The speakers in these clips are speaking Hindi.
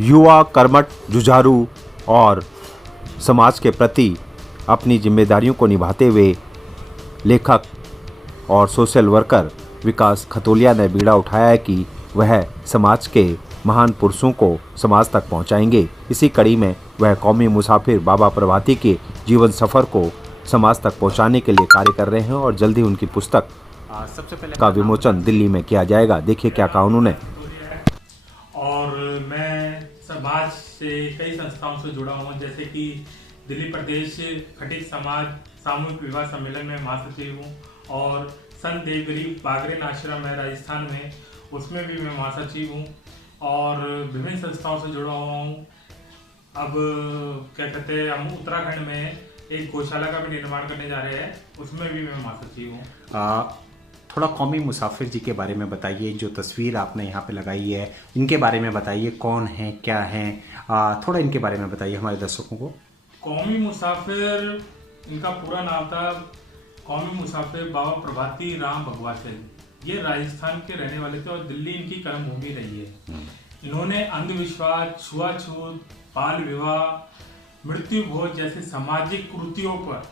युवा कर्मठ, जुझारू और समाज के प्रति अपनी जिम्मेदारियों को निभाते हुए लेखक और सोशल वर्कर विकास खतोलिया ने बीड़ा उठाया है कि वह समाज के महान पुरुषों को समाज तक पहुंचाएंगे। इसी कड़ी में वह कौमी मुसाफिर बाबा प्रभाती के जीवन सफ़र को समाज तक पहुंचाने के लिए कार्य कर रहे हैं और जल्द ही उनकी पुस्तक सबसे पहले का विमोचन दिल्ली में किया जाएगा। देखिए क्या कहा उन्होंने। और मैं समाज से कई संस्थाओं से जुड़ा हूँ, जैसे कि दिल्ली प्रदेश खटिक समाज सामूहिक विवाह सम्मेलन में महासचिव हूँ और संत देवगिरी बागरेन आश्रम है राजस्थान में, उसमें भी मैं महासचिव हूँ और विभिन्न संस्थाओं से जुड़ा हुआ हूँ। अब क्या कहते हैं, हम उत्तराखंड में एक गौशाला का भी निर्माण करने जा रहे हैं, उसमें भी मैं महासचिव हूँ। थोड़ा कौमी मुसाफिर जी के बारे में बताइए। जो तस्वीर आपने यहाँ पे लगाई है इनके बारे में बताइए, कौन है, क्या है, थोड़ा इनके बारे में बताइए हमारे दर्शकों को। कौमी मुसाफिर, इनका पूरा नाम था कौमी मुसाफिर बाबा प्रभाती राम भगवाचल। ये राजस्थान के रहने वाले थे और दिल्ली इनकी कर्म भूमि रही है। इन्होंने अंधविश्वास, छुआछूत, बाल विवाह, मृत्यु भोज जैसे सामाजिक कुरीतियों पर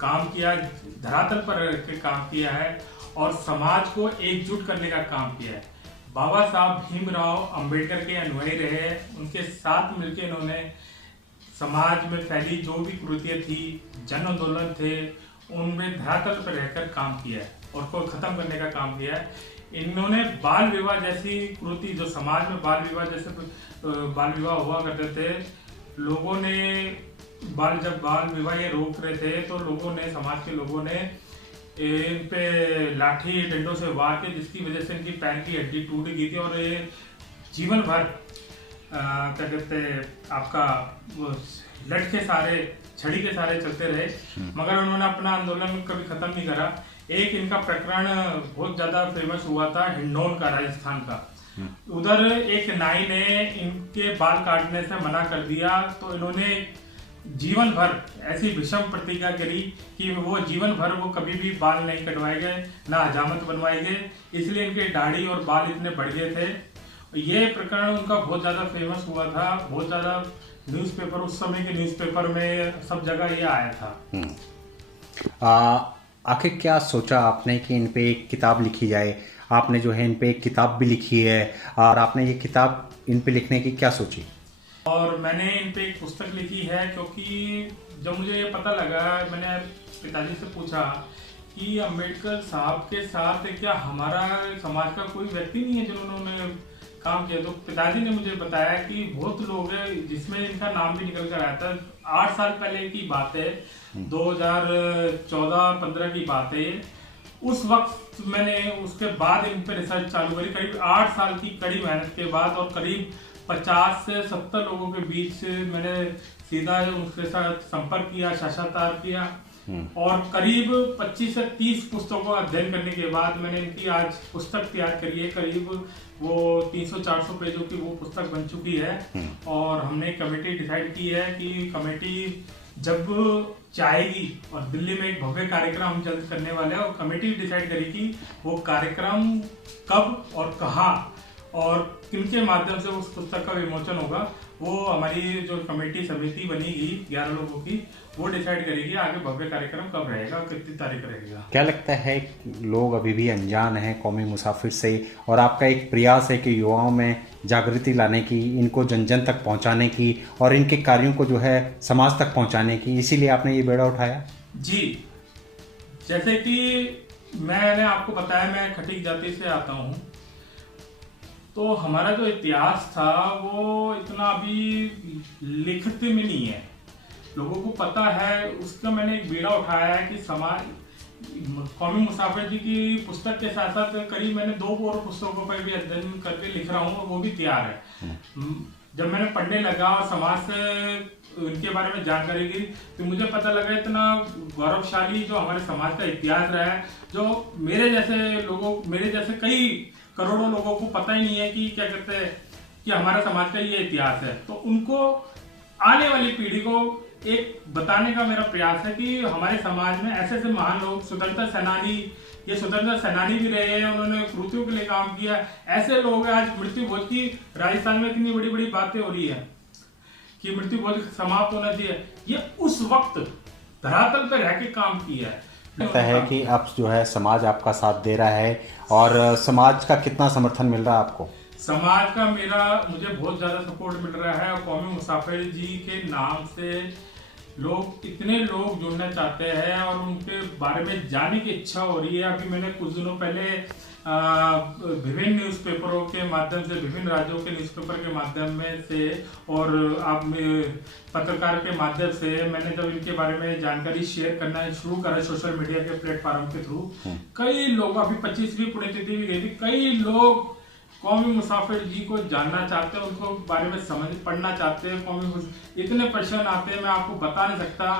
काम किया, धरातल पर रह के काम किया है और समाज को एकजुट करने का काम किया है। बाबा साहब भीमराव अंबेडकर के अनुयायी रहे, उनके साथ मिलकर इन्होंने समाज में फैली जो भी कुरीतियां थी, जन आंदोलन थे, उनमें धरातल पर रहकर काम किया है और को खत्म करने का काम किया है। इन्होंने बाल विवाह जैसी कुरीति, जो समाज में बाल विवाह हुआ करते थे, लोगों ने जब बाल विवाह ये रोक रहे थे तो लोगों ने, समाज के लोगों ने इन पे लाठी डंडों से वार के, जिसकी वजह से इनकी पैर की हड्डी टूट गई थी और ये जीवन भर क्या कहते हैं आपका लठ के सारे, छड़ी के सारे चलते रहे, मगर उन्होंने अपना आंदोलन कभी खत्म नहीं करा। एक इनका प्रकरण बहुत ज्यादा फेमस हुआ था हिंडौन का, राजस्थान का। उधर एक नाई ने इनके बाल काटने से मना कर दिया तो इन्होंने जीवन भर ऐसी विषम प्रतिज्ञा करी कि वो जीवन भर वो कभी भी बाल नहीं कटवाएंगे, ना हजामत बनवाएंगे। इसलिए इनके दाढ़ी और बाल इतने बढ़ गए थे। ये प्रकरण उनका बहुत ज्यादा फेमस हुआ था, बहुत ज्यादा न्यूज़पेपर, उस समय के न्यूज़पेपर में सब जगह ये आया था। आखिर क्या सोचा आपने कि इन पे एक किताब लिखी जाए? आपने जो है इन पे एक किताब भी लिखी है और आपने ये किताब इन पे लिखने की क्या सोची? और मैंने इन पे एक पुस्तक लिखी है क्योंकि जब मुझे ये पता लगा, मैंने पिताजी से पूछा कि अम्बेडकर साहब के साथ क्या हमारा समाज का कोई व्यक्ति नहीं है जिन्होंने काम किया, तो पिताजी ने मुझे बताया कि बहुत लोग हैं जिसमें इनका नाम भी निकल कर आया था। 8 साल पहले की बात है, 2014-15 की बात है। उस वक्त मैंने उसके बाद इन पर रिसर्च चालू करी, करीब 8 साल की कड़ी मेहनत के बाद, और करीब 50 से 70 लोगों के बीच मैंने सीधा उनके साथ संपर्क किया, साक्षात्कार किया और करीब 25 से 30 पुस्तकों का अध्ययन करने के बाद मैंने इनकी आज पुस्तक तैयार करी है। करीब वो 300-400 पेजों की वो पुस्तक बन चुकी है और हमने कमेटी डिसाइड की है कि कमेटी जब चाहेगी, और दिल्ली में एक भव्य कार्यक्रम हम जल्द करने वाले हैं, और कमेटी डिसाइड करेगी वो कार्यक्रम कब और कहाँ और किनके माध्यम से उस पुस्तक का विमोचन होगा। वो हमारी जो कमेटी समिति बनेगी 11 लोगों की, वो डिसाइड करेगी आगे भव्य कार्यक्रम कब रहेगा, कितनी तारीख रहेगा। क्या लगता है लोग अभी भी अनजान हैं कौमी मुसाफिर से, और आपका एक प्रयास है कि युवाओं में जागृति लाने की, इनको जन जन तक पहुंचाने की और इनके कार्यों को जो है समाज तक पहुंचाने की, इसीलिए आपने ये बेड़ा उठाया? जी, जैसे कि मैंने आपको बताया मैं खटिक जाति से आता हूँ, तो हमारा जो इतिहास था वो इतना अभी लिखित में नहीं है, लोगों को पता है। उसका मैंने एक बीड़ा उठाया है कि समाज, कौमी मुसाफिर जी की पुस्तक के साथ साथ करीब मैंने 2 और पुस्तकों पर भी अध्ययन करके लिख रहा हूँ और वो भी तैयार है। जब मैंने पढ़ने लगा और समाज से उनके बारे में जानकारी ली तो मुझे पता लगा इतना गौरवशाली जो हमारे समाज का इतिहास रहा है, जो मेरे जैसे कई करोड़ों लोगों को पता ही नहीं है कि क्या कहते हैं कि हमारा समाज का ये इतिहास है। तो उनको, आने वाली पीढ़ी को एक बताने का मेरा प्रयास है कि हमारे समाज में ऐसे ऐसे महान लोग, स्वतंत्रता सेनानी ये स्वतंत्रता सेनानी भी रहे हैं, उन्होंने कृतियों के लिए काम किया। ऐसे लोग हैं, आज मृत्यु भोज की राजस्थान में इतनी बड़ी बड़ी बातें हो रही है कि मृत्यु भोज समाप्त होना चाहिए। ये उस वक्त धरातल पर रह के काम किया है। लगता है कि अब जो है समाज आपका साथ दे रहा है, और समाज का कितना समर्थन मिल रहा है आपको? समाज का मुझे बहुत ज्यादा सपोर्ट मिल रहा है, और कौमी मुसाफिर जी के नाम से इतने लोग जुड़ना चाहते हैं और उनके बारे में जानने की इच्छा हो रही है। अभी मैंने कुछ दिनों पहले विभिन्न न्यूज़पेपरों के माध्यम से, विभिन्न राज्यों के न्यूज़पेपर के माध्यम में से और आप पत्रकार के माध्यम से मैंने जब इनके बारे में जानकारी शेयर करना शुरू करा सोशल मीडिया के प्लेटफॉर्म के थ्रू, कई लोग, अभी 25वीं पुण्यतिथि भी गई थी, कई लोग कौमी मुसाफिर जी को जानना चाहते हैं, उनको बारे में पढ़ना चाहते हैं। इतने प्रश्न आते हैं, मैं आपको बता नहीं सकता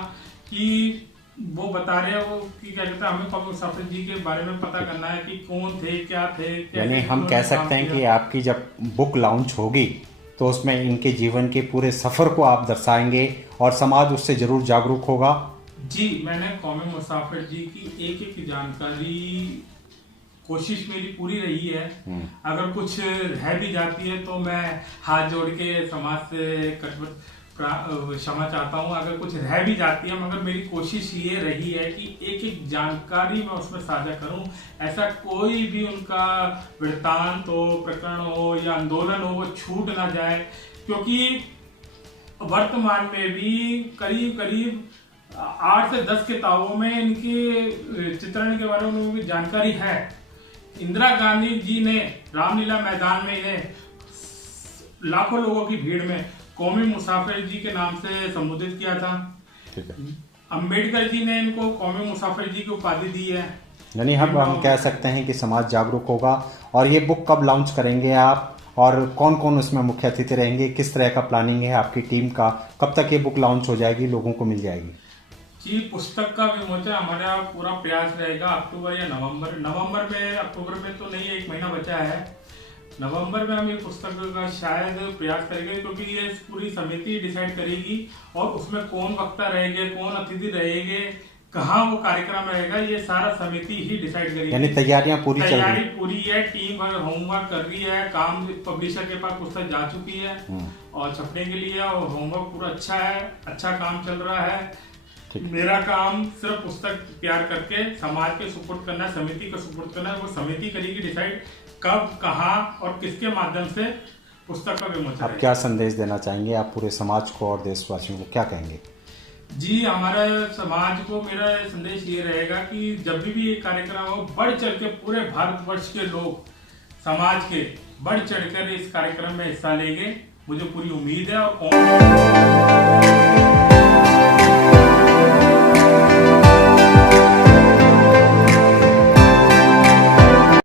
कि वो बता रहे हैं वो कि क्या कहते हैं, हमें कौमी मुसाफिर जी के बारे में पता करना है कि कौन थे, क्या थे। यानी हम कह सकते हैं कि आपकी जब बुक लॉन्च होगी तो उसमें इनके जीवन के पूरे सफर को आप दर्शाएंगे और समाज उससे जरूर जागरूक होगा। जी, मैंने कौमी मुसाफिर जी की एक एक जानकारी, कोशिश मेरी पूरी रही है। अगर कुछ रह भी जाती है तो मैं हाथ जोड़ के समाज से क्षमा चाहता हूँ। अगर कुछ रह भी जाती है, मगर मेरी कोशिश ये रही है कि एक एक जानकारी मैं उसमें साझा करूँ। ऐसा कोई भी उनका वृत्तांत हो, प्रकरण हो या आंदोलन हो, वो छूट ना जाए, क्योंकि वर्तमान में भी करीब करीब 8 से 10 किताबों में इनके चित्रण के बारे में उनकी जानकारी है। इंदिरा गांधी जी ने रामलीला मैदान में इन्हें लाखों लोगों की भीड़ में कौमी मुसाफिर जी के नाम से संबोधित किया था। अंबेडकर जी ने इनको कौमी मुसाफिर जी की उपाधि दी है। यानी हम कह सकते हैं कि समाज जागरूक होगा। और ये बुक कब लॉन्च करेंगे आप, और कौन कौन उसमें मुख्य अतिथि रहेंगे, किस तरह का प्लानिंग है आपकी टीम का, कब तक ये बुक लॉन्च हो जाएगी, लोगों को मिल जाएगी? जी, पुस्तक का विमोचन हमारा पूरा प्रयास रहेगा अक्टूबर या नवंबर में, अक्टूबर में तो नहीं, 1 महीना बचा है। नवंबर में हम ये पुस्तक का शायद प्रयास करेंगे, क्योंकि ये पूरी समिति डिसाइड करेगी और उसमें कौन वक्ता रहेंगे, कौन अतिथि रहेंगे, कहाँ वो कार्यक्रम रहेगा, ये सारा समिति ही डिसाइड करेगी। यानी तैयारी पूरी है, टीम होमवर्क कर रही है, काम पब्लिशर के पास पुस्तक जा चुकी है और छपने के लिए, और होमवर्क पूरा अच्छा है, अच्छा काम चल रहा है। मेरा काम सिर्फ पुस्तक तैयार करके समाज के सुपुर्द करना है, समिति को सुपुर्द करना है। वो समिति करेगी डिसाइड कब, कहाँ और किसके माध्यम से पुस्तक का विमोचन। आप क्या संदेश देना चाहेंगे आप पूरे समाज को और देशवासियों को, क्या कहेंगे? जी, हमारे समाज को मेरा संदेश ये रहेगा कि जब भी ये कार्यक्रम हो, बढ़ चढ़ के पूरे भारतवर्ष के लोग, समाज के बढ़ चढ़कर इस कार्यक्रम में हिस्सा लेंगे, मुझे पूरी उम्मीद है। और